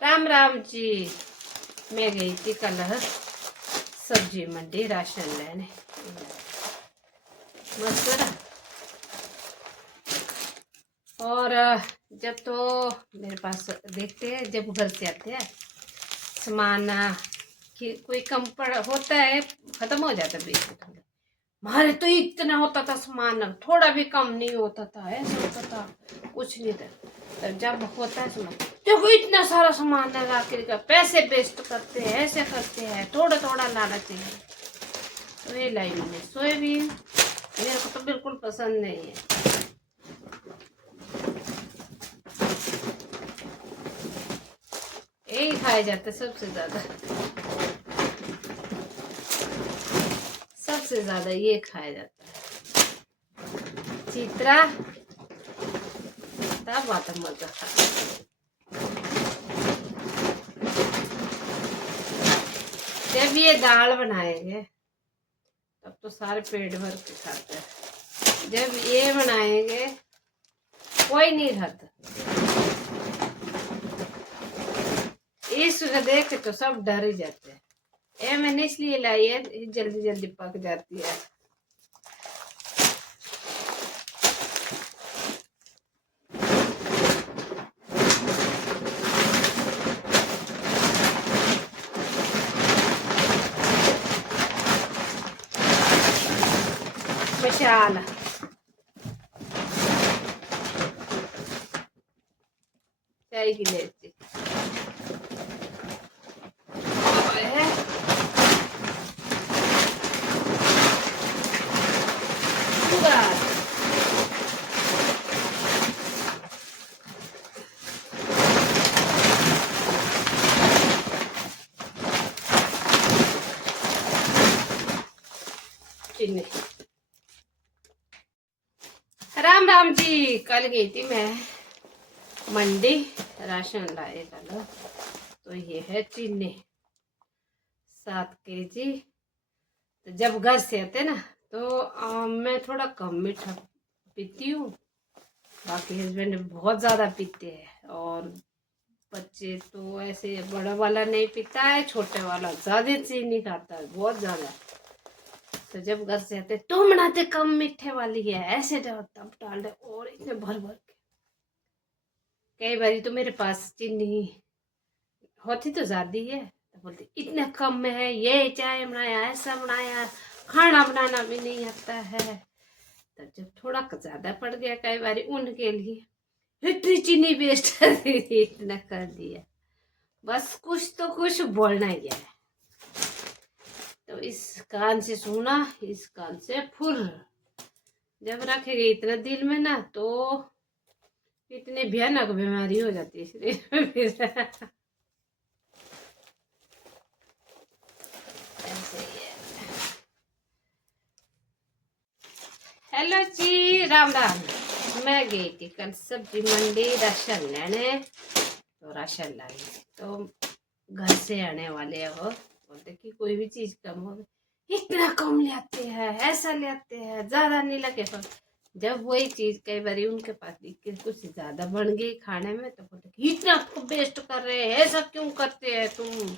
राम राम जी। मैं गई थी कल सब्जी मंडी राशन लेने। मस्त रहा। और जब तो मेरे पास देखते हैं, जब घर से आते हैं सामान कि कोई कम पड़ होता है, खत्म हो जाता है बीच में। थोड़ा हमारे तो इतना होता था सामान, थोड़ा भी कम नहीं होता था, ऐसा होता था कुछ नहीं था। तब जब होता है सामान, देखो इतना सारा सामान लगा कर पैसे वेस्ट करते हैं, ऐसे करते हैं, थोड़ा थोड़ा लाना चाहिए। तो ये लाई मैंने सोयाबीन, मेरे को तो बिल्कुल पसंद नहीं है। यही खाए जाते सबसे ज्यादा ये खाया जाता है। चित्रा तब आता मजा था। जब ये दाल बनाएंगे तब तो सारे पेट भर के खाते हैं। जब ये बनाएंगे कोई नहीं खाता। इसको देख तो सब डर ही जाते हैं। ये मैंने इसलिए लाई है, जल्दी जल्दी पक जाती है। मसाला चाय की लेती है। चीनी। राम राम जी। कल गई थी मैं मंडी, राशन लाए कल। तो ये है चीनी 7 kg। तो जब घर से आते ना तो मैं थोड़ा कम मीठा पीती हूँ। बाकी हस्बैंड बहुत ज़्यादा पीते हैं, और बच्चे तो ऐसे, बड़ा वाला नहीं पीता है, छोटे वाला ज़्यादा चीनी खाता है, बहुत ज़्यादा। तो जब घर से आते तो बनाते कम मीठे वाली है, ऐसे तब डाल दे, और इतने भर भर के। कई बारी तो मेरे पास चीनी होती तो ज्यादा है, तो बोलते इतने कम में है, ये चाय बनाया, ऐसा बनाया, खाना बनाना भी नहीं आता है। तो जब थोड़ा ज्यादा पड़ गया कई बारी उनके लिए, इतनी चीनी वेस्ट कर दी, इतना कर दिया। बस कुछ तो कुछ बोलना ही है। तो इस कान से सुना, इस कान से फुर। जब रखेगी इतना दिल में ना तो इतनी भयानक बीमारी हो जाती है शरीर में। हेलो जी, राम राम। मैं गई थी कल सब्जी मंडी राशन लेने। तो राशन लाई तो घर से आने वाले हैं, वो बोलते कि कोई भी चीज कम हो, इतना कम लेते हैं, ऐसा लेते हैं, ज्यादा नहीं लगे। पर जब वही चीज कई बार उनके पास कुछ ज्यादा बन गई खाने में, तो बोलते कि इतना वेस्ट कर रहे हैं, ऐसा क्यों करते हैं तुम।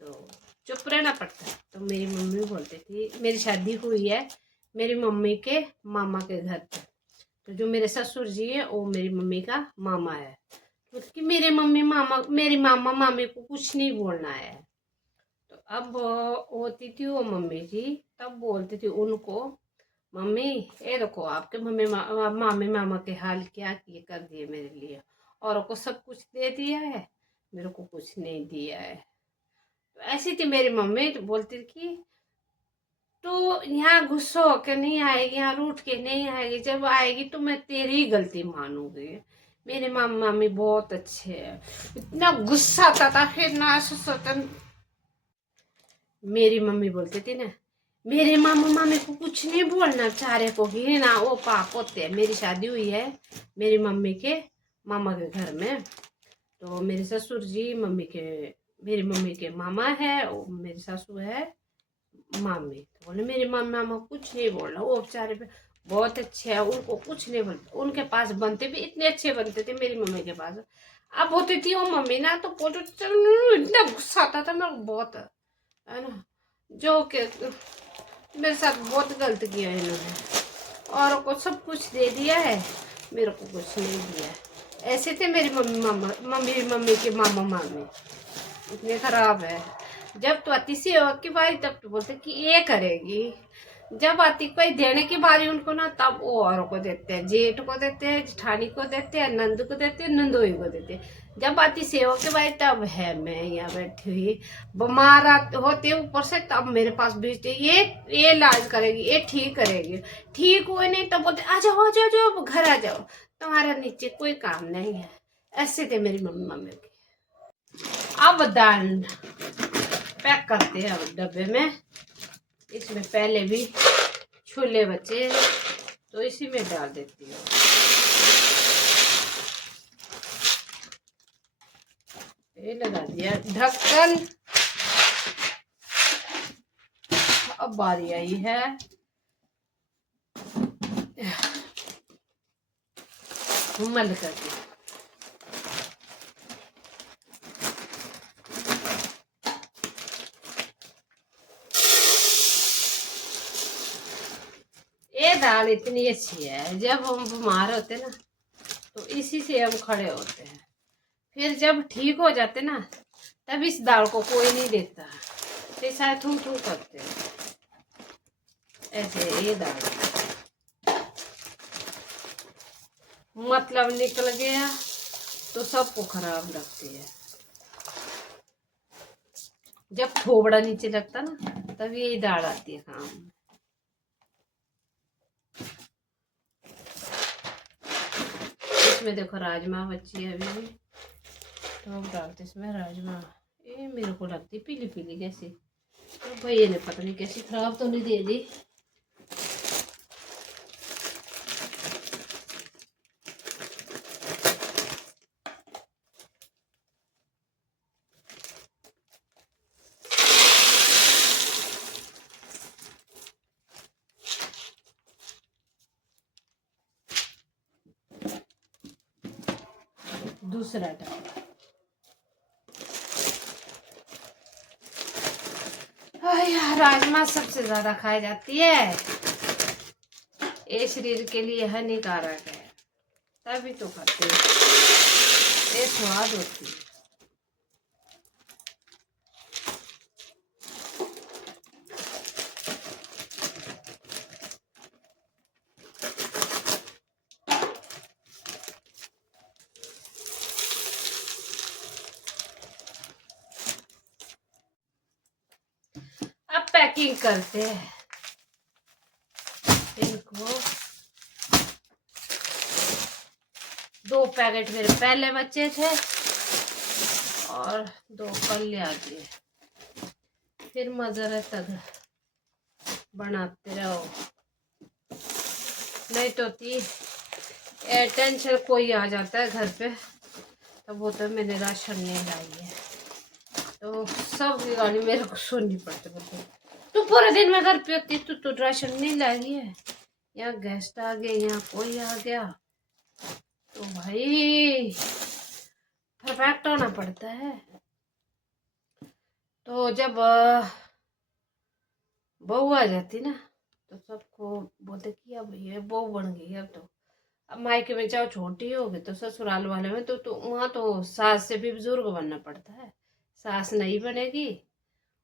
तो चुप रहना पड़ता है। तो मेरी मम्मी बोलती थी, मेरी शादी हुई है मेरी मम्मी के मामा के घर पे। तो जो मेरे ससुर जी है वो मेरी मम्मी का मामा है। तो कि मेरी मामा मामी को कुछ नहीं बोलना है। तो अब होती थी वो मम्मी जी, तब बोलती थी उनको, मम्मी ये देखो आपके मामी मामा के हाल क्या किए कर दिए मेरे लिए, और को सब कुछ दे दिया है, मेरे को कुछ नहीं दिया है। तो ऐसी थी मेरी मम्मी। तो बोलती थी तो यहाँ गुस्सा होके नहीं आएगी, यहाँ रूठ के नहीं आएगी, जब आएगी तो मैं तेरी ही गलती मानूंगी। मेरे मामा मामी बहुत अच्छे हैं। इतना गुस्सा आता था फिर ना सोचन। मेरी मम्मी बोलती थी ना, मेरे मामा मामी को कुछ नहीं बोलना, चारे को ही ना वो पाप होते हैं। मेरी शादी हुई है मेरी मम्मी के मामा के घर में। तो मेरे ससुर जी मेरी मम्मी के मामा है, और मेरी सासू है मामी। तो बोले मेरे मामा मामा कुछ नहीं बोल रहा, वो बेचारे पे बहुत अच्छे हैं, उनको कुछ नहीं बोलते। उनके पास बनते भी इतने अच्छे बनते थे मेरी मम्मी के पास। अब होती थी वो मम्मी ना, तो पोटो इतना गुस्सा आता था मेरे को बहुत, है ना। जो कि मेरे साथ बहुत गलत किया इन्होंने, औरों को सब कुछ दे दिया है, मेरे को कुछ नहीं दिया है। ऐसे थे मेरी मम्मी के मामा मामी, इतने खराब है। जब तो आती सी की बारी तब तो बोलते कि ये करेगी, जब आती कोई देने की बारी उनको ना, तब वो औरों को देते हैं, जेठ को देते हैं, जेठानी को देते हैं, नंद को देते हैं, नंदोई को देते हैं। जब आती सेवा के बारी तब है मैं यहाँ बैठी हुई बीमार होते ऊपर से, तब मेरे पास भेजते ये इलाज करेगी, ये ठीक करेगी। ठीक हुए नहीं तब बोलते आ जाओ आ जाओ जाओ, घर आ जाओ, तुम्हारा नीचे कोई काम नहीं है। ऐसे थे मेरी मम्मी की। अब दाल पैक करते हैं डब्बे में। इसमें पहले भी छोले बचे तो इसी में डाल देती हूँ। ये लगा दिया ढक्कन। अब बारी आई है मल करके। ये दाल इतनी अच्छी है, जब हम बीमार होते ना तो इसी से हम खड़े होते हैं, फिर जब ठीक हो जाते ना तब इस दाल को कोई नहीं देता, तो शायद थूम थूम करते हैं। ऐसे ये दाल मतलब निकल गया तो सबको खराब लगती है। जब थोबड़ा नीचे लगता ना तब यही दाल आती है काम। इसमें देखो राजमा बची है अभी भी, तो हम डालते इसमें राजमा। ये मेरे को लगती पीली पीली कैसी, तो भैया ने पता नहीं कैसी खराब तो नहीं दे दी। दूसरा डब्बा राजमा सबसे ज्यादा खाई जाती है, ये शरीर के लिए हानिकारक है, तभी तो खाते हैं, ये स्वाद होती है। अब पैकिंग करते हैं इनको। 2 पैकेट मेरे पहले बच्चे थे और 2 कल ले आती है, फिर मजर तक बनाते रहो। नहीं तो टेंशन कोई आ जाता है घर पे, तब वो तो मैंने राशन नहीं लाई है, तो सबकी गाली मेरे को सुननी पड़ती। बोलते तू पूरे दिन में घर पे होती, तू राशन नहीं लाई है, यहाँ गेस्ट आ गए, यहाँ कोई आ गया, तो भाई परफेक्ट होना पड़ता है। तो जब बहू आ जाती ना तो सबको बोलते कि अब ये बहू बन गई। अब मायके में जाओ छोटी हो गई, तो ससुराल वाले में तो वहाँ तो सास से भी बुजुर्ग बनना पड़ता है, सास नहीं बनेगी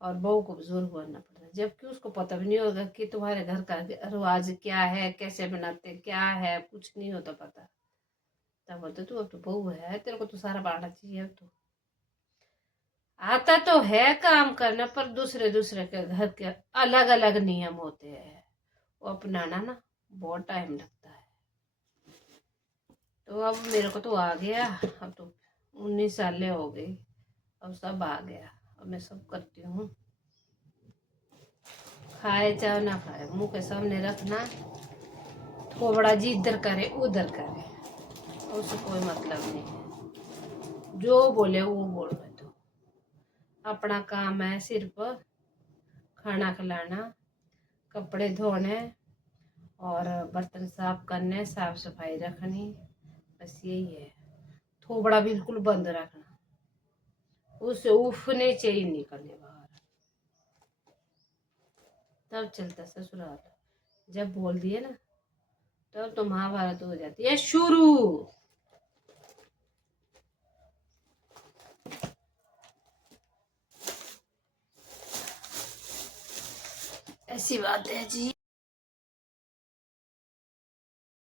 और बहू को बुजुर्ग बनना पड़ता है, जबकि उसको पता भी नहीं होगा कि तुम्हारे घर का रिवाज क्या है, कैसे बनाते क्या है, कुछ नहीं होता पता। तब बोलते तू अब तो बहू है, तेरे को तो सारा बांटना चाहिए। अब तो आता तो है काम करना, पर दूसरे दूसरे के घर के अलग अलग नियम होते हैं, वो अपनाना ना बहुत टाइम लगता है। तो अब मेरे को तो आ गया, अब तो 19 सालें हो गई, अब सब आ गया, अब मैं सब करती हूँ। खाए चाहे ना खाए मुंह के सामने रखना, थोड़ा जी इधर करे उधर करे, उससे कोई मतलब नहीं है, जो बोले वो बोल रहे। तो अपना काम है सिर्फ खाना खिलाना, कपड़े धोने और बर्तन साफ करने, साफ सफाई रखनी, बस यही है। थोबड़ा बिल्कुल बंद रखना, उससे उफने चाहिए निकलने बाहर, तब चलता ससुराल। जब बोल दिए ना तब तो महाभारत हो जाती है शुरू। ऐसी बात है जी।